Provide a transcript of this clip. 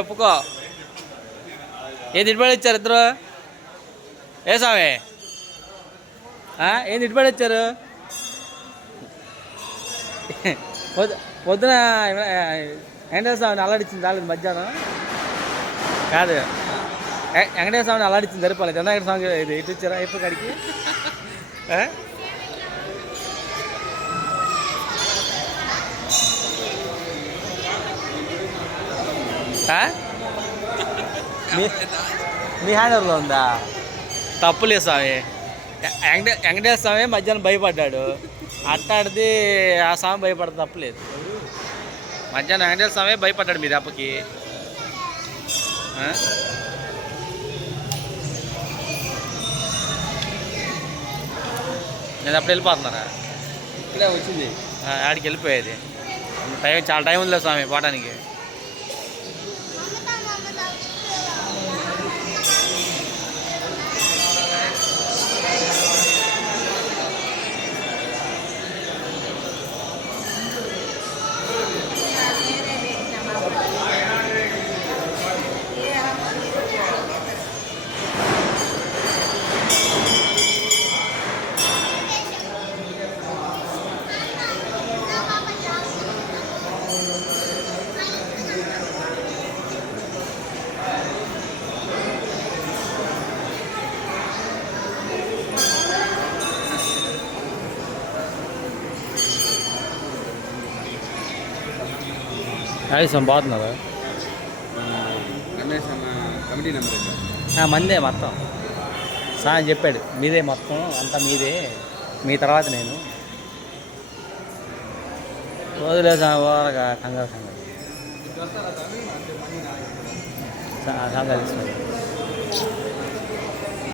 ఒప్పుకో. ఏం తిట్టుబడి ఇచ్చారు ఇద్దరు? ఏ స్వామి ఏం తిట్టుబడి ఇచ్చారు? పొద్దున వెంకటేశ్వర స్వామిని అల్లాడిచ్చింది రాలేదు మధ్యాహ్నం కాదు. వెంకటేశ్వర స్వామిని అల్లాడిచ్చింది సరిపోలేదు. వెంకటేశ్వర స్వామి ఇది ఇటు ఇచ్చారా ఎప్పుడు కాడికి? మీ హ్యాండ్ ఓవర్లో ఉందా? తప్పులేదు స్వామి. వెంకటేశ్వర స్వామి మధ్యాహ్నం భయపడ్డాడు, అట్టాడిది ఆ స్వామి భయపడదు, తప్పులేదు. మధ్యాహ్నం వెంకటేశ్వర స్వామి భయపడ్డాడు మీ దెబ్బకి. నేను అప్పుడు వెళ్ళిపోతున్నారా? ఇక్కడే వచ్చింది, ఆడికి వెళ్ళిపోయేది. చాలా టైం ఉందిలే స్వామి పోవడానికి. ఆయుసం బాగుతున్నారా? రమేష్ అన్న కమిటీ నెంబర్ మందే మొత్తం. సార్ చెప్పాడు మీదే మొత్తం అంతా మీదే, మీ తర్వాత నేను రోజులేదు ఓరగా కంగారు కంగారు తీసుకోండి.